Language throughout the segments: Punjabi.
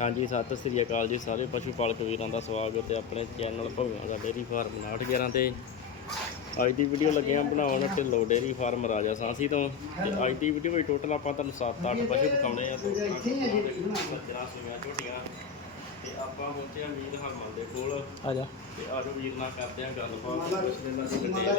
ਹਾਂਜੀ ਸਤਿ ਸ੍ਰੀ ਅਕਾਲ ਜੀ ਸਾਰੇ ਪਸ਼ੂ ਪਾਲਕ ਵੀਰਾਂ ਦਾ ਸਵਾਗਤ ਹੈ ਆਪਣੇ ਚੈਨਲ ਭਗਵਾਨ ਦਾ ਡੇਰੀ ਫਾਰਮ 911 ਤੇ। ਅੱਜ ਦੀ ਵੀਡੀਓ ਲੱਗਿਆ ਬਣਾਉਣ ਢਿੱਲੋ ਡੇਰੀ ਫਾਰਮ ਰਾਜਾ ਸਾਂਸੀ ਤੋਂ। ਤੇ ਅੱਜ ਦੀ ਵੀਡੀਓ ਵਿੱਚ ਟੋਟਲ ਆਪਾਂ ਤੁਹਾਨੂੰ 7-8 ਪਸ਼ੂ ਦਿਖਾਉਣੇ ਆ। ਸੱਜਣਾ ਝੋਟੀਆਂ। ਤੇ ਆਪਾਂ ਪਹੁੰਚੇ ਆ ਵੀਰ ਹਰਮਨ ਦੇ ਕੋਲ। ਆ ਜਾ। ਤੇ ਆਜੋ ਵੀਰ ਨਾਲ ਕਰਦੇ ਆ ਗੱਲਬਾਤ ਦਿਨਾਂ ਦੀ ਡਿਟੇਲ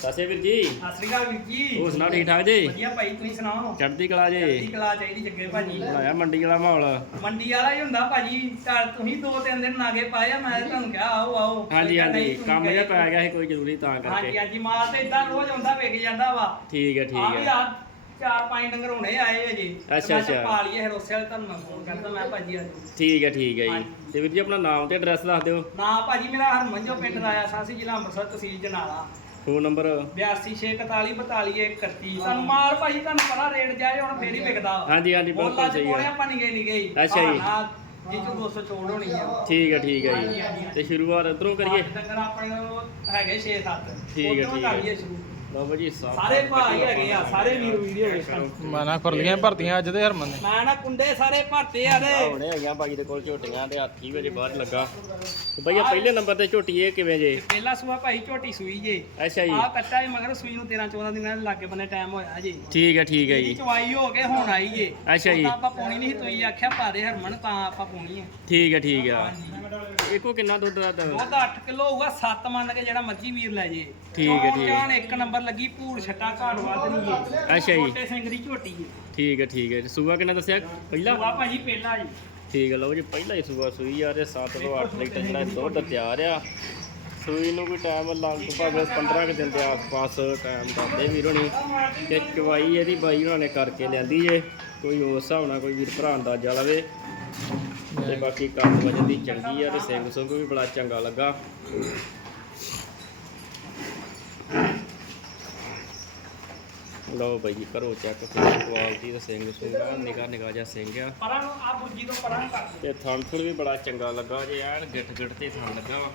ਸਸੇ ਵੀਰ ਜੀ। ਸਤਿ ਸ੍ਰੀ ਅਕਾਲ ਵੀਰ ਜੀ। ਹੋਰ ਸੁਣਾ ਠੀਕ ਠਾਕ ਜੀ? ਵਧੀਆ ਭਾਈ ਤੁਸੀਂ ਸੁਣਾਓ? ਚੜ੍ਹਦੀ ਕਲਾ ਚੜ੍ਹਦੀ ਜੀ ਕਲਾ ਚਾਹੀਦੀ ਜੱਗੇ ਭਾਜੀ। ਬਣਾਇਆ ਮੰਡੀ ਵਾਲਾ ਮਾਹੌਲ। ਮੰਡੀ ਵਾਲਾ ਹੀ ਹੁੰਦਾ ਭਾਜੀ। ਤਾਂ ਤੁਸੀਂ ਦੋ ਤਿੰਨ ਦਿਨ ਨਾਗੇ ਪਾਏ ਆ ਮੈਂ ਤੁਹਾਨੂੰ ਕਿਹਾ ਆਓ ਆਓ। ਹਾਂਜੀ ਹਾਂਜੀ। ਕੰਮ। ਜਿਹਾ ਪੈ ਗਿਆ ਸੀ ਕੋਈ ਜ਼ਰੂਰੀ ਤਾਂ ਹਾਂਜੀ ਕਰਕੇ। ਹਾਂਜੀ ਮਾਲ ਤੇ ਇਦਾਂ ਰੋਜ਼ ਆਉਂਦਾ ਵਿਕ ਜਾਂਦਾ ਵਾ। ਠੀਕ ਹੈ ਠੀਕ ਹੈ ਆ ਚਾਰ ਪੰਜ ਡੰਗਰ ਹੋਣੇ ਆਏ ਅਜੇ ਤੇ ਅੱਛਾ, ਅੱਛਾ। ਪਾ ਲਈਏ ਰੋਸੇ ਵਾਲੇ ਤੁਹਾਨੂੰ ਮੈਂ ਫੋਨ ਕਰਦਾ ਮੈਂ ਭਾਜੀ ਆ ਠੀਕ ਹੈ ਠੀਕ ਹੈ ਜੀ। ਹਾਂਜੀ। ਤੇ ਵੀਰ ਜੀ ਆਪਣਾ ਨਾਮ ਤੇ ਐਡਰੈਸ ਦੱਸ ਦਿਓ। ਨਾ ਭਾਜੀ ਮੇਰਾ ਹਰਮਨ ਜੋ ਪਿੰਡ ਰਾਇਆ ਸਾਸੀ ਜ਼ਿਲ੍ਹਾ ਅੰਮ੍ਰਿਤਸਰ ਤਹਿਸੀਲ ਜਨਾਲਾ। ਫੋਨ ਨੰਬਰ 8264424231 ਤੁਹਾਨੂੰ ਮਾਲ ਭਾਜੀ ਤੁਹਾਨੂੰ ਪਤਾ ਰੇਟ ਜਾਏ ਹੁਣ ਫੇਰ ਹੀ ਵਿਕਦਾ। ਹਾਂਜੀ ਹਾਂਜੀ ਬੋਲਾਂ ਬਿਲਕੁਲ ਸਹੀ ਹੈ। ਆਪਾਂ ਨਿਗੇ ਨਿਗੇ ਹੀ। ਅੱਛਾ ਜੀ। ਜੀ ਚੋਂ 200 ਛੋੜ ਹੋਣੀ ਆ। ਠੀਕ ਹੈ ਠੀਕ ਹੈ ਜੀ। ਤੇ ਸ਼ੁਰੂਆਤ ਇਧਰੋਂ ਕਰੀਏ? ਡੰਗਰ ਆਪਣੇ ਹੈਗੇ 6-7 ਠੀਕ ਹੈ, ਠੀਕ ਹੈ। ਬਾਈ ਜੀ ਸਾਰੇ ਭਾਈ ਹੈਗੇ ਆ ਸਾਰੇ ਵੀਰ ਵੀਡੀਓ ਵੇਖਣ ਮੈਂ ਨਾ ਖੁਰਲੀਆਂ ਭਰਤੀਆਂ ਅੱਜ ਤੇ ਹਰਮਨ ਨੇ। ਮੈਂ ਨਾ ਕੁੰਡੇ ਸਾਰੇ ਭਰਤੇ ਆ ਦੇ ਹੁਣੇ ਹੈਗੀਆਂ ਬਾਈ ਦੇ ਕੋਲ ਝੋਟੀਆਂ ਤੇ ਹਾਥੀ ਵਜੇ ਬਾਹਰ ਲੱਗਾ। ਤੇ ਭਈਆ ਪਹਿਲੇ ਨੰਬਰ ਤੇ ਝੋਟੀ ਇਹ ਕਿਵੇਂ ਜੇ? ਪਹਿਲਾ ਸੂਆ ਭਾਈ ਝੋਟੀ ਸੂਈ ਜੇ। ਅੱਛਾ ਜੀ। ਆ ਕੱਟਾ ਹੀ ਮਗਰ ਸੂਈ ਨੂੰ 13-14 ਦਿਨਾਂ ਦੇ ਲਾਗੇ ਬੰਨੇ ਟਾਈਮ ਹੋਇਆ ਜੀ। ਠੀਕ ਹੈ ਠੀਕ ਹੈ ਜੀ। ਚਵਾਈ ਹੋ ਕੇ ਹੁਣ ਆਈ ਜੇ ਅੱਛਾ ਜੀ। ਆਪਾਂ ਪੌਣੀ ਨਹੀਂ ਸੀ ਤੁਸੀਂ ਆਖਿਆ ਭਾਰੇ ਹਰਮਨ ਤਾਂ ਆਪਾਂ ਪੌਣੀ ਹੈ ਠੀਕ ਹੈ। ਠੀਕ ਆ ਇੱਕੋ ਕਿੰਨਾ ਦੁੱਧ ਦਾ ਦਵਾ ਦੁੱਧ 8 ਕਿਲੋ ਹੋਊਗਾ 7 ਮੰਨ ਕੇ ਜਿਹੜਾ ਮਰਜ਼ੀ ਵੀਰ ਲੈ ਜੇ। ਠੀਕ ਹੈ, ਠੀਕ ਹੈ। ਜਾਨ ਇੱਕ ਨੰਬਰ ਲੱਗੀ ਭੂਰ ਛੱਟਾ ਘਾਟ ਵੱਧ ਨਹੀਂ ਹੈ। ਅੱਛਾ ਜੀ। ਛੋਟੇ ਸਿੰਘ ਦੀ ਝੋਟੀ ਹੈ। ਠੀਕ ਹੈ ਠੀਕ ਹੈ ਸੂਆ ਕਿੰਨਾ ਦੱਸਿਆ? ਪਹਿਲਾ? ਸੂਆ ਭਾਜੀ ਪਹਿਲਾ ਜੀ। ਠੀਕ ਹੈ ਲਓ ਜੀ ਪਹਿਲਾ ਹੀ ਸੂਆ ਸੂਈ ਆ ਤੇ 7 ਤੋਂ 8 ਲੀਟਰ ਜਿਹੜਾ ਦੁੱਧ ਤਿਆਰ ਆ। ਸੂਈ ਨੂੰ ਕੋਈ ਟਾਈਮ ਲਗਭਗ 15 ਕੁ ਦਿਨ ਦੇ ਆਸ-ਪਾਸ ਟਾਈਮ ਦੱਸਦੇ ਵੀਰ ਹੋਣੀ। ਤੇ ਚਵਾਈ ਇਹਦੀ ਬਾਈ ਹੋਣਾ ਨੇ ਕਰਕੇ ਲਿਆਂਦੀ ਜੇ। ਕੋਈ ਉਸ ਹਿਸਾਬ ਨਾਲ ਕੋਈ ਵੀਰ ਭਰਾ ਅੰਦਾਜ਼ਾ ਲਵੇ। ਤੇ ਬਾਕੀ ਕੰਮ ਵਜਨ ਦੀ ਚੰਗੀ ਆ ਤੇ ਸਿੰਘ ਸੁੰਗ ਵੀ ਬੜਾ ਚੰਗਾ ਲੱਗਾ। ਲਓ ਬਾਈ ਜੀ ਕਰੋ ਚੈੱਕ ਕੁਆਲਿਟੀ ਤੇ ਸਿੰਘ ਸੁੰਗ ਆ ਨਿਕਾ ਨਿਕਾ ਜਿਹਾ ਸਿੰਘ ਆ। ਪਰਾਂ ਨੂੰ ਆ ਬੁਰਜੀ ਤੋਂ ਪਰਾਂ ਕਰ ਦੇ ਤੇ ਥਣ ਥੁਣ ਵੀ ਬੜਾ ਚੰਗਾ ਲੱਗਾ ਜੇ ਐਨ ਗਿੱਟ ਗਿੱਟ ਤੇ ਥਣ ਲੱਗਾ ਵਾ।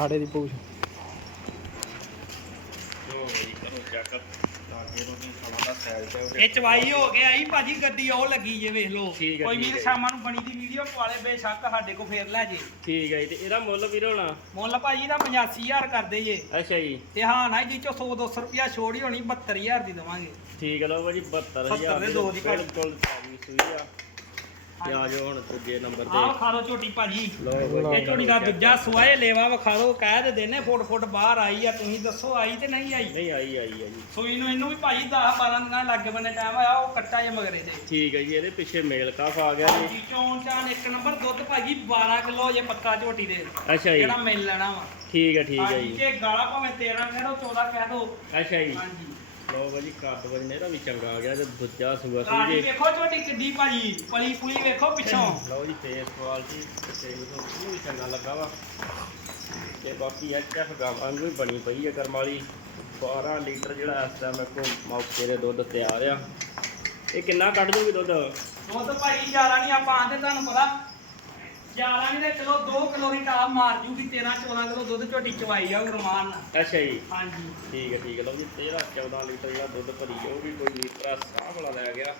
ਹਾੜੇ ਦੀ ਪੂਛ। ਲਓ ਬਾਈ ਕਰੋ ਚੈੱਕ ਇਹ ਚਵਾਈ ਹੋ ਗਿਆ ਆਈ ਭਾਜੀ ਗੱਡੀ ਉਹ ਲੱਗੀ ਜੇ ਵੇਖ ਲਓ। ਠੀਕ ਹੈ, ਕੋਈ ਠੀਕ ਵੀਰ ਹੈ। ਸ਼ਾਮਾਂ ਨੂੰ ਬਣੀ ਦੀ ਵੀਡੀਓ ਪਵਾਲੇ ਬੇਸ਼ੱਕ ਸਾਡੇ ਕੋ ਫੇਰ ਲੈ ਜੇ। ਠੀਕ ਹੈ ਜੀ ਤੇ ਇਹਦਾ ਮੁੱਲ ਵੀਰ ਹੋਣਾ? ਮੁੱਲ ਭਾਜੀ ਦਾ 85000 ਕਰਦੇ ਜੇ। ਅੱਛਾ ਜੀ। ਤੇ ਹਾਂ ਨਾ ਜੀ ਚੋਂ 100 200 ਰੁਪਿਆ ਛੋੜ ਹੀ ਹੋਣੀ 72000 ਦੀ ਦਵਾਂਗੇ। ਠੀਕ ਹੈ ਲਓ ਬਾਈ 72000 70 ਦੇ ਦੋ ਦੀ ਭਾਈ। ਬਿਲਕੁਲ ਤਾਜ਼ੀ ਸੂਈ ਆ ਤੇ ਆ ਜਾਓ ਹੁਣ ਦੂਜੇ ਨੰਬਰ ਆਹ ਤੇ ਖਾ ਲਓ ਝੋਟੀ ਭਾਜੀ। ਲਓ ਬਾਈ। ਇਹ ਝੋਟੀ ਦਾ ਦੂਜਾ ਸਵਾਏ ਲੇਵਾ ਵਿਖਾ ਲਓ ਕਹਿ ਦੇ ਦੇਨੇ ਫੁੱਟ ਫੁੱਟ ਬਾਹਰ ਆਈ ਆ ਤੁਸੀਂ ਦੱਸੋ ਆਈ ਤੇ ਨਹੀਂ ਆਈ? ਨਹੀਂ ਆਈ ਆਈ ਆ ਜੀ। ਸੂਈ ਨੂੰ ਇਹਨੂੰ ਵੀ ਭਾਜੀ 10 12 ਦਿਨਾਂ ਲੱਗੇ ਬੰਨੇ ਟਾਈਮ ਆਇਆ ਉਹ ਕੱਟਾ ਜੇ ਮਗਰੇ ਤੇ। ਠੀਕ ਹੈ ਜੀ ਇਹਦੇ ਪਿੱਛੇ ਮੇਲ ਕਾਫ ਆ ਗਿਆ ਜੀ। ਜੀ ਚੌਂ ਚਾਨ ਇੱਕ ਨੰਬਰ ਦੁੱਧ ਭਾਜੀ 12 ਕਿਲੋ ਜੇ ਪੱਕਾ ਝੋਟੀ ਦੇ। ਅੱਛਾ ਜੀ। ਜਿਹੜਾ ਮਿਲ ਲੈਣਾ ਵਾ। ਠੀਕ ਹੈ ਠੀਕ ਹੈ ਜੀ। ਜੇ ਗਾਲਾ ਭਾਵੇਂ 13 ਕਹਿ ਦੋ 14 ਕਹਿ ਦੋ। ਅੱਛਾ ਜੀ। ਹਾਂਜੀ। ਲਓ ਬਾਈ ਜੀ ਕੱਦ ਵਜਨ ਇਹਦਾ ਵੀ ਚੰਗਾ ਆ ਗਿਆ ਤੇ ਦੂਜਾ ਸੂਆ ਸੂਈ ਜੇ। ਵੇਖੋ ਝੋਟੀ ਕਿੱਡੀ ਭਾਜੀ ਪਲੀ ਪੁਲੀ ਵੇਖੋ ਪਿੱਛੋਂ। ਲਓ ਜੀ ਫੇਸ ਕੁਆਲਿਟੀ ਤੇ ਸੇਲ ਤੋਂ ਵੀ ਚੰਗਾ ਲੱਗਾ ਵਾ। ਤੇ ਬਾਕੀ ਐਚਐਫ ਗਾਵਾਂ ਵੀ ਬਣੀ ਪਈ ਹੈ ਕਰਮ ਵਾਲੀ। 12 ਲੀਟਰ ਜਿਹੜਾ ਇਸ ਟਾਈਮ ਕੋ ਮੌਕੇ ਦੇ ਦੁੱਧ ਤਿਆਰ ਆ। ਇਹ ਕਿੰਨਾ ਕੱਢ ਦੂਗੀ ਦੁੱਧ? ਦੁੱਧ ਭਾਜੀ ਜ਼ਿਆਦਾ ਨਹੀਂ ਆਪਾਂ ਆਂਦੇ ਤੁਹਾਨੂੰ ਪਤਾ ਜ਼ਿਆਦਾ ਨਹੀਂ ਤੇ ਕਿਲੋ 2 ਕਿਲੋ ਦੀ ਟਾਪ ਮਾਰ ਜੂਗੀ 13 14 ਕਿਲੋ ਦੁੱਧ ਝੋਟੀ ਚਵਾਈ ਆ ਰਮਾਨ ਨਾਲ। ਅੱਛਾ ਜੀ। ਹਾਂਜੀ। ਠੀਕ ਹੈ ਠੀਕ ਹੈ। ਲਓ ਜੀ 13 14 ਲੀਟਰ ਜਿਹੜਾ ਦੁੱਧ ਭਰੀ ਜਾਊਗੀ ਕੋਈ ਲੀਟਰ ਸਾਹ ਵਾਲਾ ਲੈ ਗਿਆ।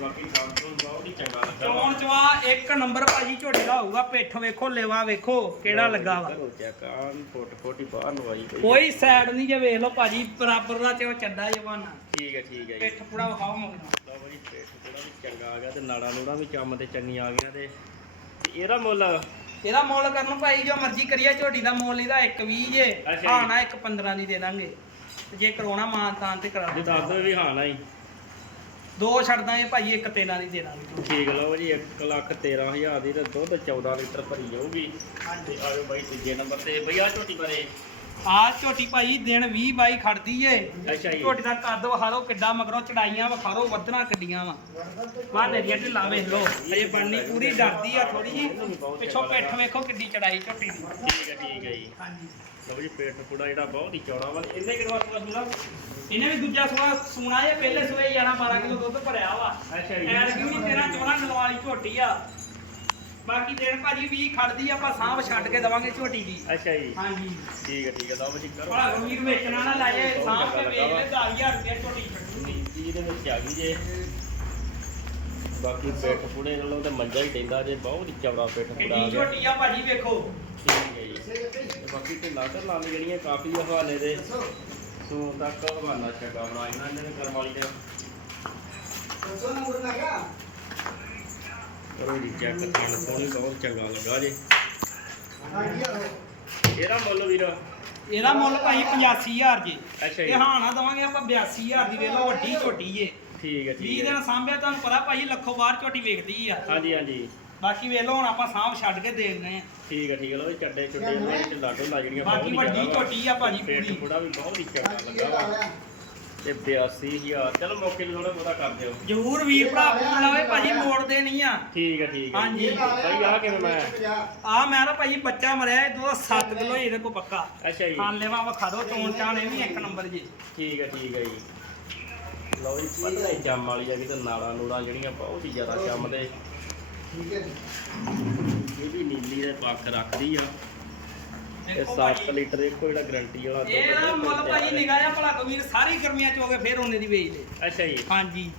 ਬਾਕੀ ਖਾਣ ਤੋਂ ਬਹੁਤ ਹੀ ਚੰਗਾ ਲੱਗਾ। ਵਾ। ਚੌਣ ਚਵਾ ਇੱਕ ਨੰਬਰ ਭਾਜੀ ਝੋਟੀ ਦਾ ਹੋਊਗਾ ਪਿੱਠ ਵੇਖੋ ਲੇਵਾ ਵੇਖੋ ਕਿਹੜਾ ਲੱਗਾ ਵਾ। ਕਰੋ ਚੈੱਕ ਆਨ ਫੁੱਟ ਫੁੱਟੀ ਬਾਹਰ ਨਵਾਈ ਪਈ ਕੋਈ ਸਾਈਡ ਨਹੀਂ ਜੇ ਵੇਖ ਲਓ ਭਾਜੀ ਬਰਾਬਰ ਦਾ ਤੇ ਉਹ ਚੱਡਾ ਜਵਾਨਾ ਠੀਕ ਹੈ ਠੀਕ ਹੈ ਜੀ। ਪਿੱਠ ਪੂਰਾ ਵਿਖਾਓ ਮਗਰ ਲਓ ਬਾਈ ਪੇਟ ਜਿਹੜਾ ਵੀ ਚੰਗਾ ਆ ਗਿਆ ਤੇ ਨਾੜਾ ਨੂੜਾ ਵੀ ਚੰਮ ਤੇ ਚੰਗੀਆਂ ਆ ਗਈਆਂ ਤੇ ਤੇ ਇਹਦਾ ਮੁੱਲ? ਇਹਦਾ ਮੁੱਲ ਕਰਨ ਭਾਈ ਜੋ ਮਰਜ਼ੀ ਕਰੀਏ ਝੋਟੀ ਦਾ ਮੁੱਲ ਇਹਦਾ 1.20 ਜੇ ਅੱਛਾ ਜੀ। ਹਾਂ ਨਾ 1.15 ਦੀ ਦੇ ਦਾਂਗੇ। ਤੇ ਜੇ ਕਰਾਉਣਾ ਮਾਨ ਤਾਂ ਤੇ ਕਰਾ ਜੇ ਦਿਓ। ਦੱਸ ਦੋ ਵੀ ਹਾਂ ਨਾ ਹੀ। ਦੋ ਛੱਡ ਦਾਂਗੇ ਭਾਈ ਇੱਕ ਤੇਲਾਂ ਦੀ ਦੇ ਦਾਂਗੇ। ਠੀਕ ਲਓ ਜੀ 1 ਲੱਖ 13000 ਦੀ ਤੇ ਦੁੱਧ 14 ਲੀਟਰ ਭਰੀ ਜਾਊਗੀ। ਹਾਂਜੀ। ਆਜੋ ਬਾਈ ਤੀਜੇ ਨੰਬਰ ਤੇ। ਬਈ ਆ ਝੋਟੀ ਬਾਰੇ ਆਹ ਝੋਟੀ ਭਾਈ ਦਿਨ 20 ਬਾਈ ਖੜਦੀ ਏ। ਅੱਛਾ ਜੀ। ਝੋਟੀ ਦਾ ਕੱਦ ਵਿਖਾ ਲਓ ਕਿੱਡਾ ਮਗਰੋਂ ਚੜਾਈਆਂ ਵਿਖਾ ਲਓ ਵਧਣਾ ਕੱਡੀਆਂ ਵਾ। ਬਾਹਲੇ ਦੀਆਂ ਢਿੱਲਾਂ ਵੇਖ ਲਓ ਅਜੇ ਬਣਨੀ ਪੂਰੀ ਡਰਦੀ ਆ ਥੋੜੀ ਜੀ ਪਿੱਛੋਂ ਪਿੱਠ ਵੇਖੋ ਕਿੱਡੀ ਚੜਾਈ ਝੋਟੀ ਦੀ। ਠੀਕ ਹੈ ਠੀਕ ਹੈ ਜੀ। ਹਾਂਜੀ। ਲਓ ਜੀ ਪੇਟ ਪੂੜਾ ਜਿਹੜਾ ਬਹੁਤ ਹੀ ਚੌੜਾ ਵਾ। ਇਹਨੇ ਸੁਣਾ? ਵੀ ਦੂਜਾ ਸੂਆ ਸੂਣਾ ਇਹ ਪਹਿਲੇ ਸੂਏ 11 12 ਕਿਲੋ ਦੁੱਧ ਭਰਿਆ ਵਾ। ਅੱਛਾ ਜੀ। ਐਰ ਵੀ 13 14 ਕਿਲੋ ਵਾਲੀ ਝੋਟੀ ਆ। ਬਾਕੀ ਦਿਨ ਭਾਜੀ 20 ਖੜਦੀ ਆਪਾਂ ਸਾਂਭ ਛੱਡ ਕੇ ਦਵਾਂਗੇ ਝੋਟੀ ਦੀ। ਅੱਛਾ ਜੀ। ਹਾਂਜੀ। ਠੀਕ ਹੈ ਠੀਕ ਹੈ ਲਓ ਜੀ ਕਰੋ ਭਲਾ ਵੀਰ ਵੇਚਣਾ ਨਾ ਲਾਏ ਸਾਂਭ ਕੇ ਵੇਚ ਲੈ 10000 ਰੁਪਏ ਝੋਟੀ ਛੱਡੂਗੀ ਜੀ ਇਹਦੇ ਵਿੱਚ ਆ ਗਈ ਜੇ। ਬਾਕੀ ਪਿੱਠ ਪੁੜੇ ਨਾਲੋਂ ਤੇ ਮੰਜਾ ਹੀ ਟੈਂਦਾ ਜੇ ਬਹੁਤ ਹੀ ਚੌੜਾ ਪਿੱਠ ਪੁੜਾ ਆ ਕਿੰਨੀ ਗਿਆ ਝੋਟੀ ਆ ਭਾਜੀ ਵੇਖੋ। ਠੀਕ ਹੈ ਜੀ। ਤੇ ਬਾਕੀ ਢਿੱਲਾ ਢੱਲਾਂ ਵੀ ਜਿਹੜੀਆਂ ਕਾਫੀ ਆ ਹਵਾਲੇ ਦੇ। ਸੋ ਤੱਕ ਹਵਾਲਾ ਚੰਗਾ ਬਣਾ ਇਹਨਾਂ ਨੇ ਕਰਮ ਵਾਲੀ ਦੇ ਕਰੋ ਜੀ ਚੈੱਕ ਖਾਣ ਸੋਹਣੀ ਬਹੁਤ ਚੰਗਾ ਲੱਗਾ ਜੇ। ਇਹਦਾ ਮੁੱਲ ਵੀਰ? ਇਹਦਾ ਮੁੱਲ ਭਾਈ 85000 ਜੀ। ਅੱਛਾ ਇਹ ਜੀ ਹਾਣਾ ਦਵਾਂਗੇ ਆਪਾਂ 82000 ਦੀ ਵੇਖ ਲਓ ਵੱਡੀ ਝੋਟੀ ਜੇ ਠੀਕ ਹੈ 20 ਠੀਕ ਹੈ। ਦਿਨ ਸਾਂਭਿਆ ਤੁਹਾਨੂੰ ਪਤਾ ਭਾਈ ਲੱਖੋਂ ਬਾਹਰ ਝੋਟੀ ਵੇਖਦੀ ਆ। ਹਾਂਜੀ ਹਾਂਜੀ। ਬਾਕੀ ਵੇਖ ਲਓ ਹੁਣ ਆਪਾਂ ਸਾਂਭ ਛੱਡ ਕੇ ਦੇ ਆ। ਠੀਕ ਹੈ ਠੀਕ ਹੈ ਲੋ ਚੱਡੇ ਚੁੱਡੇ ਨੇ ਢਿੱਲਾ ਢੁੱਲਾ ਜਿਹੜੀਆਂ ਬਾਕੀ ਵੱਡੀ। ਝੋਟੀ ਆ ਭਾਜੀ ਪੂਰੀ। ਪੂੜਾ ਵੀ ਬਹੁਤ ਹੀ ਚੰਗਾ ਲੱਗਾ ਵਾ। ਤੇ 82000 ਚਲੋ ਮੌਕੇ ਨੂੰ ਥੋੜਾ ਬਹੁਤਾ ਕਰ ਦਿਓ। ਜ਼ਰੂਰ ਵੀਰ ਭਰਾ ਫੋਨ ਲਾਵੇ ਭਾਜੀ ਮੋੜਦੇ ਨਹੀਂ ਆ। ਠੀਕ ਹੈ ਠੀਕ ਹੈ ਹਾਂਜੀ। ਭਾਈ ਆ ਕਿਵੇਂ ਮੈਂ ਆ ਮੈਂ ਨਾ ਭਾਜੀ ਬੱਚਾ ਮਰਿਆ ਇਹ ਦੋ 7 ਕਿਲੋ ਇਹਦੇ ਕੋ ਪੱਕਾ। ਅੱਛਾ ਜੀ। ਖਾਣ ਲੈਵਾ ਵਿਖਾ ਦੋ ਤੋਣ ਚਾਣ ਇਹ ਵੀ ਇੱਕ ਨੰਬਰ ਜੀ। ਠੀਕ ਹੈ ਠੀਕ ਹੈ ਜੀ। ਲਓ ਜੀ ਪਤਲੇ ਜੰਮ ਵਾਲੀ ਆ ਵੀ ਤੇ ਨਾਲਾਂ ਨੂੜਾਂ ਜਿਹੜੀਆਂ ਬਹੁਤ ਹੀ ਜ਼ਿਆਦਾ ਜੰਮਦੇ। ਇਹ ਵੀ ਨੀਲੀ ਦੇ ਪੱਖ ਰੱਖਦੀ ਆ। 7 ਭਾਜੀ ਲੀਟਰ ਇੱਕੋ ਜਿਹੜਾ ਗਰੰਟੀ ਵਾਲਾ ਦੁੱਧ ਇਹਦਾ ਮੁੱਲ ਭਾਜੀ ਹੈ। ਨਿਗਾਹ ਜਿਹਾ ਭਲਾ ਕਬੀਰ ਸਾਰੀ ਗਰਮੀਆਂ ਚ ਹੋ ਗਏ ਫੇਰ ਉਹਨੇ ਦੀ ਵੇਚ ਦੇ। ਅੱਛਾ ਜੀ। ਹਾਂਜੀ।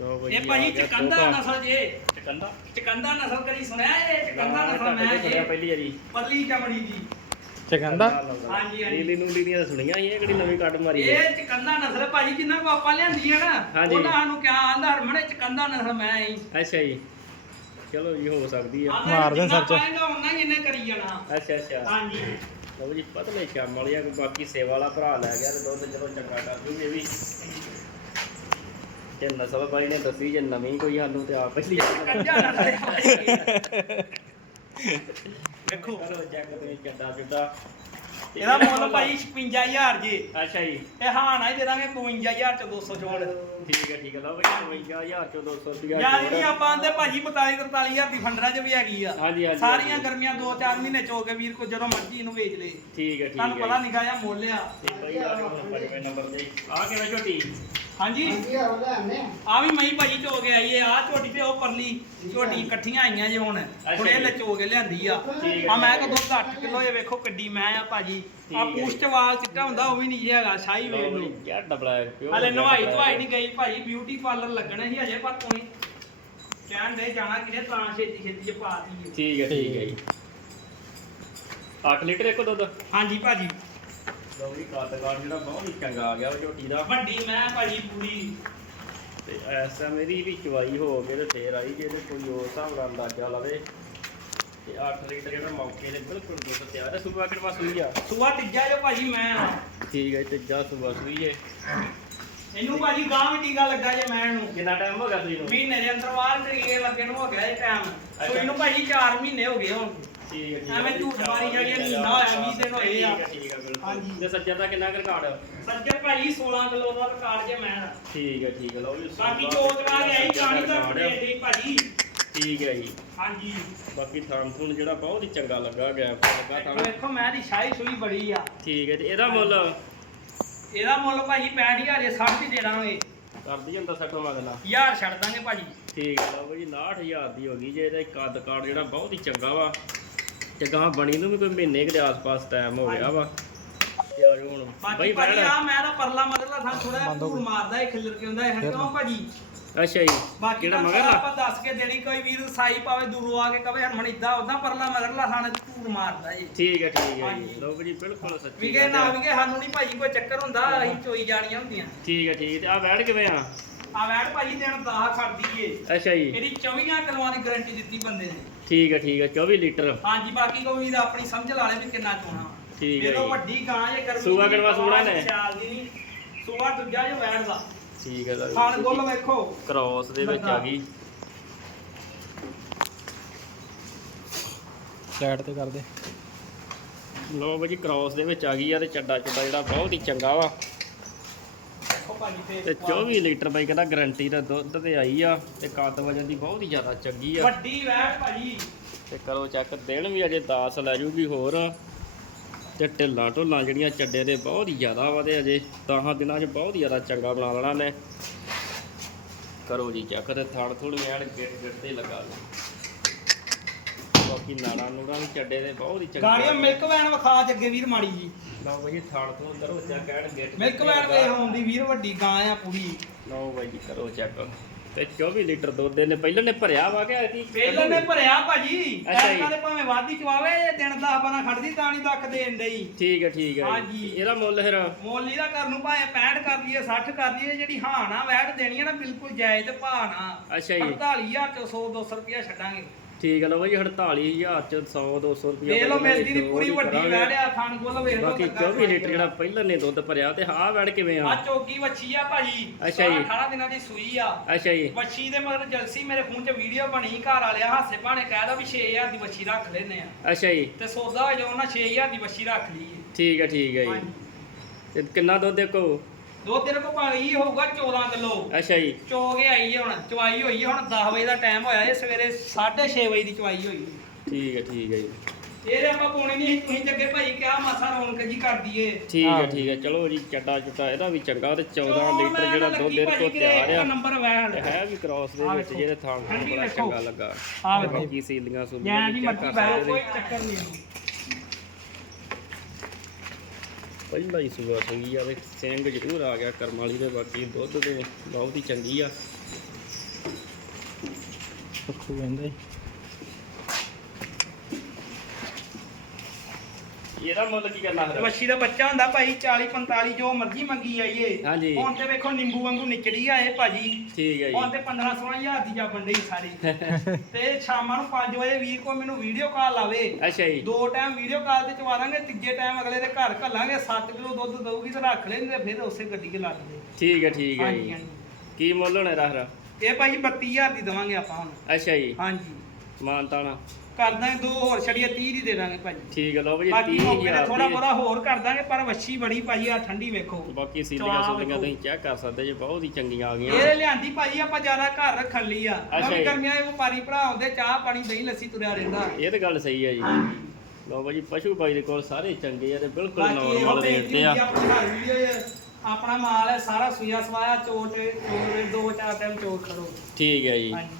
ਲਓ ਬਈ ਇਹ ਭਾਜੀ ਆ ਚਕੰਦਾ। ਨਸਲ ਜੇ। ਚਕੰਦਾ? ਚਕੰਦਾ ਨਸਲ ਕਦੀ ਸੁਣਿਆ ਇਹ? ਚਕੰਦਾ ਹਾਂ, ਨਸਲ ਮੈਂ ਇਹ ਪਹਿਲੀ ਵਾਰੀ। ਪਤਲੀ ਚਮੜੀ ਦੀ। ਚਕੰਦਾ? ਹਾਂਜੀ, ਹਾਂਜੀ। ਨੀਲੀ ਨੂਲੀ ਦੀਆਂ ਸੁਣੀਆਂ ਇਹ ਕਿਹੜੀ ਨਵੀਂ ਕੱਢ ਮਾਰੀ ਹੈ। ਇਹ ਚਕੰਦਾ ਨਸਲ ਭਾਜੀ ਜਿੰਨਾ ਕੋ ਆਪਾਂ ਲਿਆਂਦੀ ਹੈ ਨਾ। ਉਹਨਾਂ ਸਾਨੂੰ ਕਿਹਾ ਆਂਦਾ ਹਰਮਣੇ ਚਕੰਦਾ ਨਸਲ ਮੈਂ ਆਈ ਅੱਛਾ ਜੀ। ਚਲੋ ਜੀ ਹੋ ਸਕਦੀ ਆ। ਮਾਰ ਦੇ ਸਰਚ। ਪਾਏਗਾ ਉਹਨਾਂ ਹੀ ਇਹਨੇ ਕਰੀ ਜਾਣਾ। ਅੱਛਾ ਅੱਛਾ। ਹਾਂਜੀ। ਲਓ ਜੀ ਪਤਲੇ ਸ਼ਾਮ ਵਾਲੀਆ ਕੋਈ ਬਾਕੀ ਸੇਵਾ ਵਾਲਾ ਭਰਾ ਲੈ ਗਿਆ ਤੇ ਦੁੱਧ ਚਲੋ ਚੰਗਾ ਕਰ ਦੂਗੇ ਇਹ ਵੀ। ਤੇ ਨਸਲ ਬਾਈ ਨੇ ਦੱਸੀ ਜੇ ਨਵੀਂ ਕੋਈ ਸਾਨੂੰ ਤੇ ਆਪ ਹੀ ਕੰਜਾ। ਦੇਖੋ ਚਲੋ ਚੈੱਕ ਤੁਸੀਂ ਚੱਡਾ ਚੁੱਡਾ ਤੇ ਇਹਦਾ ਮੁੱਲ ਭਾਈ 56000 ਜੀ। ਅੱਛਾ ਜੀ। ਇਹ ਹਾਂ ਨਾ ਹੀ ਦੇ ਦਾਂਗੇ 52000 ਚ 200 ਜੋੜ ਠੀਕ ਹੈ ਠੀਕ ਹੈ। ਲਓ ਬਈ 55000 ਚੋਂ 200 ਰੁਪਿਆ ਯਾਰ ਨਹੀਂ ਆਪਾਂ ਆਂਦੇ ਭਾਜੀ 42 43000 ਦੀ ਫੰਡਰਾਂ ਚ ਵੀ ਹੈਗੀ ਆ। ਹਾਂਜੀ, ਹਾਂਜੀ, ਸਾਰੀਆਂ। ਗਰਮੀਆਂ 2-4 ਮਹੀਨੇ ਚ ਹੋ ਕੇ ਵੀਰ ਕੋ ਜਦੋਂ ਮਰਜ਼ੀ ਇਹਨੂੰ ਵੇਚ ਲੇ। ਠੀਕ ਹੈ ਠੀਕ ਤੁਹਾਨੂੰ ਹੈ ਪਤਾ ਨਿਕਾ ਜਾਂ ਮੁੱਲ ਆ। ਤੇ ਆ ਕੇ ਹੁਣ ਪੰਜਵੇਂ ਨੰਬਰ ਤੇ। ਆ ਕਿਵੇਂ ਝੋਟੀ? ਹਾਂਜੀ। ਆ। ਵੀ ਮਈ ਭਾਜੀ ਚੋ ਕੇ ਆਈ ਆ ਝੋਟੀ ਤੇ ਉਹ ਪਰਲੀ ਝੋਟੀ ਇਕੱਠੀਆਂ ਆਈਆਂ ਜੇ ਹੁਣ। ਹੁਣ ਇਹ ਲੈ ਚੋ ਕੇ ਲਿਆਂਦੀ ਆ। ਆ ਮੈਂ ਕੋ ਦੁੱਧ 8 ਕਿਲੋ ਇਹ ਵੇਖੋ ਕਿੱਡੀ ਮੈਂ ਆ ਭਾਜੀ। ਆ। ਪੂਛ ਵਾਲ ਚਿੱਟਾ ਹੁੰਦਾ ਉਹ ਵੀ ਨਹੀਂ ਜੇ ਹੈਗਾ ਸ਼ਾਹੀ ਵੇਖ ਲਓ। ਕਿਆ ਡਬਲਾ ਹੈ ਪਿਓ। ਹਲੇ ਨਵਾਈ ਧਵਾਈ ਨਹੀਂ ਗਈ ਭਾਜੀ ਬਿਊਟੀ ਪਾਰਲਰ ਲੱਗਣਾ ਸੀ ਹਜੇ ਪਰ ਕੋਈ ਕਹਿਣ ਦੇ ਜਾਣਾ ਕਿਨੇ ਤਾਂ ਛੇਤੀ ਛੇਤੀ ਚ ਪਾ ਦਈਏ। ਠੀਕ ਹੈ ਠੀਕ ਹੈ ਜੀ। 8 ਲੀਟਰ ਇੱਕ ਦੁੱਧ? ਹਾਂਜੀ ਭਾਜੀ। ਲਓ ਵੀ ਕਾਦਗਾਰ ਜਿਹੜਾ ਬਹੁਤ ਹੀ ਚੰਗਾ ਆ ਗਿਆ ਉਹ ਝੋਟੀ ਦਾ। ਵੱਡੀ ਮੈਂ ਭਾਜੀ ਪੂਰੀ। ਤੇ ਐਸਾ ਮੇਰੀ ਵੀ ਚਵਾਈ ਹੋ ਕੇ ਤੇ ਫੇਰ ਆਈ ਜੇ ਇਹਦੇ ਕੋਈ ਹੋਰ ਹਿਸਾਬ ਨਾਲ ਅੰਦਾਜ਼ਾ ਲਵੇ। ਤੇ 8 ਲੀਟਰ ਜਿਹੜਾ ਮੌਕੇ ਤੇ ਬਿਲਕੁਲ ਦੁੱਧ ਤਿਆਰ ਹੈ ਸੁਬਾ ਕਿਹੜਾ ਸੂਈ ਆ? ਸੁਆ ਤੀਜਾ ਜੋ ਭਾਜੀ ਮੈਂ ਆ। ਠੀਕ ਹੈ ਤੇ ਜਾ ਸੁਬਾ ਸੂਈ ਹੈ ਇਹਨੂੰ ਭਾਜੀ ਗਾਂ ਵੀ ਟੀਕਾ ਲੱਗਾ ਜੇ ਮੈਂ ਨੂੰ ਕਿੰਨਾ ਟਾਈਮ ਹੋ ਗਿਆ ਸੂਈ ਨੂੰ? ਮਹੀਨੇ ਦੇ ਅੰਦਰ ਬਾਹਰ ਟੀਕੇ ਲੱਗੇ ਨੂੰ ਹੋ ਗਿਆ ਇਹ ਟਾਈਮ ਸੋ। ਇਹਨੂੰ ਭਾਜੀ 4 ਮਹੀਨੇ ਹੋ ਗਏ ਹੁਣ। ਠੀਕ ਹੈ ਠੀਕ ਐਵੇਂ ਝੂਠ ਮਾਰੀ ਜਾਈਏ, ਮਹੀਨਾ ਹੋਇਆ, ਵੀਹ ਦਿਨ ਹੋਏ ਆ। ਠੀਕ ਹੈ ਠੀਕ ਹੈ ਬਿਲਕੁਲ। ਹਾਂਜੀ। ਤੇ ਸੱਜਣ ਦਾ ਕਿੰਨਾ ਕੁ ਰਿਕਾਰਡ? ਸੱਜਰ ਭਾਜੀ 16 ਕਿਲੋ ਦਾ ਰਿਕਾਰਡ ਜੇ ਮੈਂ। ਦਾ। ਠੀਕ ਹੈ ਠੀਕ ਹੈ ਲਓ ਜੀ ਬਾਕੀ ਸੋਲਾਂ ਚੋਚ ਲਾ ਕੇ ਆਈ ਜਾਣੀ ਤਾਂ ਰਿਕਾਰਡ ਆ। ਦੇ ਦੇ ਭਾਜੀ। ਠੀਕ ਹੈ ਜੀ। ਹਾਂਜੀ। ਬਾਕੀ ਥਾਂ ਥੂਣ ਜਿਹੜਾ ਬਹੁਤ ਹੀ ਚੰਗਾ ਲੱਗਾ ਗਿਆ ਲੱਗਾ ਦੇਖੋ ਥਾਂ। ਵੇਖੋ ਮੈਂ ਦੀ ਸ਼ਾਹੀ ਸੂਈ ਬੜੀ ਆ। ਠੀਕ ਹੈ ਤੇ ਇਹਦਾ ਮੁੱਲ? ਇਹਦਾ ਮੁੱਲ ਭਾਜੀ 65000 ਦੇ 60 ਦੀ ਦੇ ਦਾਂਗੇ ਕਰਦੀ ਜਾਂਦਾ ਸੱਟੋ ਮਗਲਾ ਯਾਰ ਛੱਡ ਦਾਂਗੇ ਭਾਜੀ। ਠੀਕ ਹੈ ਲਓ ਜੀ 69000 ਦੀ ਹੋ ਗਈ ਜੇ ਇਹਦਾ ਕੱਦ ਕਾਰਡ ਜਿਹੜਾ ਬਹੁਤ ਹੀ ਚੰਗਾ ਵਾ। ਤੇ ਗਾਂ ਬਣੀ ਨੂੰ ਵੀ ਕੋਈ ਮਹੀਨੇ ਕੁ ਦੇ ਆਸ-ਪਾਸ ਟਾਈਮ ਹੋ ਗਿਆ ਵਾ। ਤੇ ਆ ਜਾਓ ਹੁਣ। ਬਾਕੀ ਬਈ ਭਾਜੀ ਬੈਠ ਆ ਮੈਂ ਤਾਂ ਪਰਲਾ ਮਰਲਾ ਥਾਂ ਥੋੜਾ ਧੂੜ ਮਾਰਦਾ ਇਹ ਖਿੱਲਰ ਕੇ ਹੁੰਦਾ ਇਹ ਕਿਉਂ ਭਾਜੀ? ਅੱਛਾ ਜੀ। ਬਾਕੀ ਕਿਹੜਾ ਮਗਰ ਆਪਾਂ ਦੱਸ ਕੇ ਦੇਣੀ ਕੋਈ ਵੀਰ ਸਾਈ ਪਾਵੇ ਦੂਰੋਂ ਆ ਕੇ ਕਵੇ ਹਰਮਨ ਇਦਾਂ ਉਦਾਂ ਪਰਲਾ ਮਰਲਾ ਥਾਂ ਧੂੜ ਮਾਰਦਾ ਇਹ। ਠੀਕ ਹੈ ਠੀਕ ਹੈ ਜੀ। ਹਾਂਜੀ। ਲਓ ਜੀ ਬਿਲਕੁਲ ਸੱਚੀ ਵਿਗੇ ਗੱਲ ਨਾ ਹੈ। ਵਿਗੇ ਸਾਨੂੰ ਨਹੀਂ ਭਾਜੀ ਕੋਈ ਚੱਕਰ ਹੁੰਦਾ ਅਸੀਂ ਚੋਈ ਜਾਣੀਆਂ ਹੁੰਦੀਆਂ। ਠੀਕ ਹੈ ਠੀਕ ਹੈ ਤੇ ਆ ਬੈਠ ਕਿਵੇਂ ਆ? ਆ ਵੈਟ ਭਾਜੀ ਦਿਨ ਦਾ ਖੜਦੀ ਏ। ਅੱਛਾ ਜੀ। ਇਹਦੀ 24 ਕਿਲੋਆਂ ਦੀ ਗਾਰੰਟੀ ਦਿੱਤੀ ਬੰਦੇ ਨੇ। ਠੀਕ ਹੈ ਠੀਕ ਹੈ 24 ਲੀਟਰ। ਹਾਂਜੀ ਬਾਕੀ ਕੋਈ ਵੀਰ ਆਪਣੀ ਸਮਝ ਲਾ ਲੈ ਵੀ ਕਿੰਨਾ ਚੋਣਾ। ਠੀਕ ਹੈ ਇਹ ਤੋਂ ਜੀ। ਵੱਡੀ ਗਾਂ ਜੇ ਕਰਮੀ ਸੂਆ ਦੀ ਕਿਹੜਾ ਸੂਣਾ ਨੇ? ਦੀ। ਨਹੀਂ ਸੂਆ ਦੂਜਾ ਜੋ ਵੈਟ ਦਾ। ਠੀਕ ਹੈ ਲਓ ਖਾਣ। ਗੁੱਲ ਵੇਖੋ। ਕ੍ਰੋਸ ਦੇ ਵਿੱਚ ਆ ਗਈ। ਸਾਈਡ ਤੇ ਕਰ ਦੇ। ਲਓ ਬਾਜੀ ਕ੍ਰੋਸ ਦੇ ਵਿੱਚ ਆ ਗਈ ਆ ਤੇ ਚੱਡਾ ਚੱਡਾ ਜਿਹੜਾ ਬਹੁਤ ਹੀ ਚੰਗਾ ਵਾ। ਤੇ 24 ਲੀਟਰ ਬਾਈ ਕਹਿੰਦਾ ਗਾਰੰਟੀ ਦਾ ਦੁੱਧ ਤੇ ਆਈ ਆ ਤੇ ਕੱਦ ਵਜਨ ਦੀ ਬਹੁਤ ਹੀ ਜ਼ਿਆਦਾ ਚੰਗੀ ਆ। ਵੱਡੀ ਵੈਟ ਭਾਜੀ। ਤੇ ਕਰੋ ਚੈੱਕ ਦਿਨ ਵੀ ਅਜੇ 10 ਲੈ ਜੂਗੀ ਹੋਰ। ਤੇ ਢਿੱਲਾਂ ਢੁੱਲਾਂ ਜਿਹੜੀਆਂ ਚੱਡੇ ਦੇ ਬਹੁਤ ਹੀ ਜ਼ਿਆਦਾ ਵਾ ਤੇ ਅਜੇ 10 ਦਿਨਾਂ 'ਚ ਬਹੁਤ ਹੀ ਜ਼ਿਆਦਾ ਚੰਗਾ ਬਣਾ ਲੈਣਾ ਨੇ। ਕਰੋ ਜੀ ਚੈੱਕ ਤੇ ਥਣ ਥੁਣ ਐਨ ਗਿੱਟ ਗਿੱਟ ਤੇ ਲੱਗਾ ਲਓ। ਬਾਕੀ ਨਾੜਾਂ ਨੂੜਾਂ ਵੀ ਚੱਡੇ ਦੇ ਬਹੁਤ ਹੀ ਚੰਗੇ ਗਾੜੀਆਂ ਮਿਲਕ ਵੈਨ ਵਿਖਾ ਚ ਅੱਗੇ ਵੀਰ ਮਾੜੀ ਜੀ। ਲਓ ਬਾਈ ਜੀ ਥਣ ਥੁਣ ਕਰੋ ਚੈੱਕ ਐਨ ਗਿੱਟ ਮਿਲਕ ਵੈਨ ਵੇ ਹੁੰਦੀ ਵੀਰ ਵੱਡੀ ਗਾਂ ਆ ਪੂਰੀ। ਲਓ ਬਾਈ ਜੀ ਕਰੋ ਚੈੱਕ। ਤੇ 24 ਲੀਟਰ ਦੁੱਧ ਇਹਨੇ ਪਹਿਲਾਂ ਨੇ ਭਰਿਆ ਵਾ ਕਿ ਐਤੀ ਪਹਿਲਾਂ ਨੇ ਭਰਿਆ ਭਾਜੀ। ਅੱਛਾ ਜੀ। ਐਕਾਂ ਦੇ ਭਾਵੇਂ ਵਾਧੀ ਚਵਾਵੇ ਇਹ ਦਿਨ ਦਾ ਬਣਾ ਖੜਦੀ ਤਾਂ ਨਹੀਂ ਤੱਕ ਦੇਣ ਡਈ। ਠੀਕ ਹੈ ਠੀਕ ਹੈ ਹਾਂਜੀ। ਜੀ ਇਹਦਾ ਮੁੱਲ ਫਿਰ? ਮੋਲੀ ਦਾ ਘਰ ਨੂੰ ਭਾਵੇਂ 65 ਕਰ ਲਈਏ 60 ਕਰ ਲਈਏ ਜਿਹੜੀ ਹਾਂ ਨਾ ਵੈਟ ਦੇਣੀ ਹੈ ਨਾ ਬਿਲਕੁਲ ਜਾਇਜ਼ ਭਾਅ ਨਾ। ਅੱਛਾ ਜੀ। 48000 ਚ 100 200 ਰੁਪਇਆ ਛੱਡਾਂਗੇ। ਠੀਕ ਹੈ ਲਓ ਬਾਈ 48000 ਚ 100 200 ਰੁਪਏ ਵੇਖ ਲਓ ਮਿਲਦੀ ਦੀ ਪੂਰੀ ਵੱਡੀ ਵੈਟ ਆ ਥਣ ਕੋਲ ਵੇਖ ਲਓ ਬਾਕੀ 24 ਲੀਟਰ ਜਿਹੜਾ ਪਹਿਲਾਂ ਨੇ ਦੁੱਧ ਭਰਿਆ ਤੇ ਆਹ ਵੜ ਕਿਵੇਂ ਆ? ਆ ਚੋਗੀ ਵੱਛੀ ਆ ਭਾਜੀ ਅੱਛਾ ਜੀ। 18 ਦਿਨਾਂ ਦੀ ਸੂਈ ਆ। ਅੱਛਾ ਜੀ। ਵੱਛੀ ਦੇ ਮਗਰ ਜਲਸੀ ਮੇਰੇ ਫੋਨ 'ਚ ਵੀਡੀਓ ਬਣੀ ਘਰ ਵਾਲਿਆ ਹਾਸੇ ਭਾਣੇ ਕਹਿਦਾ ਵੀ 6000 ਦੀ ਵੱਛੀ ਰੱਖ ਲੈਨੇ ਆ। ਅੱਛਾ ਜੀ। ਤੇ ਸੌਦਾ ਹੋ ਨਾ 6000 ਦੀ ਵੱਛੀ ਰੱਖ ਲਈਏ। ਠੀਕ ਹੈ ਠੀਕ ਹੈ ਜੀ। ਤੇ ਕਿੰਨਾ ਦੁੱਧ ਦੇਖੋ? ਦੋ ਤੇਰੇ ਕੋ ਪਾਣੀ ਹੋਊਗਾ 14 ਕਿਲੋ। ਅੱਛਾ ਜੀ। ਚੋ ਕੇ ਆਈ ਹੈ ਹੁਣ ਚਵਾਈ ਹੋਈ ਹੈ ਹੁਣ 10 ਵਜੇ ਦਾ ਟਾਈਮ ਹੋਇਆ ਇਹ ਸਵੇਰੇ 6:30 ਵਜੇ ਦੀ ਚਵਾਈ ਹੋਈ ਠੀਕ ਹੈ ਠੀਕ ਹੈ ਜੀ। ਇਹਦੇ ਆਪਾਂ ਪੋਣੀ ਨਹੀਂ ਸੀ, ਤੁਸੀਂ ਜੱਗੇ ਭਾਈ ਕਿਹਾ ਮਾਸਾ ਰੌਣਕ ਜੀ ਕਰ ਦਈਏ। ਠੀਕ ਹੈ ਹਾਂ। ਠੀਕ ਹੈ ਚਲੋ ਜੀ ਚੱਡਾ ਚੁੱਟਾ ਇਹਦਾ ਵੀ ਚੰਗਾ ਤੇ 14 ਚੋ ਲੀਟਰ ਮੈਂ ਜਿਹੜਾ ਤਾਂ ਦੁੱਧ ਲੱਗੀ ਇਹਦੇ ਕੋਲ ਤਿਆਰ ਆ। ਨੰਬਰ ਹੈ ਵੀ ਕ੍ਰਾਸ ਦੇ ਵਿੱਚ। ਜਿਹੜੇ ਥਾਂ ਬੜਾ। ਚੰਗਾ ਵੇਖੋ। ਸੀਲੀਆਂ ਕੋਈ ਚੱਕਰ ਨਹੀਂ ਇਹਨੂੰ। ਪਹਿਲਾਂ ਹੀ ਸੁਬਾ ਚੰਗੀ ਆ ਤੇ ਸਿੰਘ ਜ਼ਰੂਰ ਆ ਗਿਆ ਕਰਮ ਵਾਲੀ ਦੇ ਬਾਕੀ, ਦੁੱਧ ਦੇ ਬਹੁਤ ਹੀ ਚੰਗੀ ਆ। ਪੱਖੂ ਕਹਿੰਦਾ ਇਹਦਾ ਮੁੱਲ ਕੀ ਕਰਨਾ ਤੇ ਫਿਰ? ਵੱਛੀ ਦਾ ਬੱਚਾ ਹੁੰਦਾ ਭਾਈ 40 45 ਜੋ ਮਰਜ਼ੀ ਮੰਗੀ ਹਾਂਜੀ। ਹੁਣ ਤੇ ਵੇਖੋ ਨਿੰਬੂ ਵਾਂਗੂ ਨਿਚੜੀ ਆ ਇਹ ਭਾਜੀ। ਠੀਕ ਹੈ ਹੁਣ ਜੀ ਤੇ 15 16000 ਦੀ ਜਾ ਬੰਦੇ ਸਾਰੀ। ਤੇ ਸ਼ਾਮਾਂ ਨੂੰ 5 ਵਜੇ ਵੀਰ ਕੋ ਮੈਨੂੰ ਵੀਡੀਓ ਕਾਲ ਲਾਵੇ ਅੱਛਾ ਜੀ। ਦੋ ਟਾਈਮ ਵੀਡੀਓ ਕਾਲ ਤੇ ਚਵਾ ਦਾਂਗੇ ਤੀਜੇ ਟਾਈਮ ਅਗਲੇ ਦੇ ਘਰ ਘੱਲਾਂਗੇ 7 ਕਿਲੋ ਦੁੱਧ ਦਊਗੀ ਤੇ ਰੱਖ ਲੈਂਦੇ ਫਿਰ ਉਸੇ ਗੱਡੀ 'ਚ ਲੱਦ ਦੇ। ਠੀਕ ਹੈ ਠੀਕ ਹੈ ਜੀ। ਕੀ ਮੁੱਲ ਹੋਣਾ ਇਹਦਾ ਫਿਰ? ਇਹ ਭਾਈ 32000 ਦੀ ਦਵਾਂਗੇ ਆਪਾਂ ਹੁਣ। ਅੱਛਾ ਜੀ। ਹਾਂਜੀ। ਮਾਨਤਾਣਾ। ਕਰ ਦਾਂਗੇ ਦੋ ਹੋਰ ਛੜੀਆਂ 30 ਦੀ ਦੇ ਦਾਂਗੇ ਭਾਜੀ। ਠੀਕ ਹੈ ਲਓ ਭਾਜੀ ਬਾਕੀ ਮੌਕੇ ਤੇ 30000 ਥੋੜਾ ਦੀ। ਬਹੁਤਾ ਹੋਰ ਕਰ ਦਾਂਗੇ ਪਰ ਵੱਛੀ ਬੜੀ ਭਾਜੀ ਆ ਠੰਡੀ ਵੇਖੋ। ਬਾਕੀ ਸੀਲੀਆਂ ਵੇਖੋ। ਤੁਸੀਂ ਚੈੱਕ ਕਰ ਸਕਦੇ ਜੀ ਬਹੁਤ ਹੀ ਚੰਗੀਆਂ ਆ ਗਈਆਂ। ਇਹ ਲਿਆਂਦੀ ਭਾਜੀ ਆਪਾਂ ਜ਼ਿਆਦਾ ਘਰ ਰੱਖਣ ਲਈ ਆ। ਅੱਛਾ ਜੀ। ਗਰਮੀਆਂ ਦੇ ਵਪਾਰੀ ਭਰਾ ਆਉਂਦੇ ਚਾਹ ਪਾਣੀ ਦਹੀਂ ਲੱਸੀ ਤੁਰਿਆ ਰਹਿੰਦਾ। ਇਹ ਤਾਂ ਗੱਲ ਸਹੀ ਹੈ ਜੀ। ਲਓ ਭਾਜੀ ਪਸ਼ੂ ਭਾਈ ਦੇ ਕੋਲ ਸਾਰੇ ਚੰਗੇ ਆ ਤੇ ਬਿਲਕੁਲ ਬਾਕੀ ਇਹੋ ਨਾਰਮਲ ਰੇਟ ਬੇਨਤੀ ਤੇ ਆ। ਆ ਆਪਣੀ ਵੀਡੀਓ ਮਾਲ ਹੈ ਸਾਰਾ ਸੂਇਆ ਸਵਾਇਆ ਚੋਟ ਚੋਟ ਦੋ ਚਾਰ ਟਾਈਮ ਚੋਟ ਖੜੋ। ਠੀਕ ਹੈ ਜੀ। ਹਾਂਜੀ।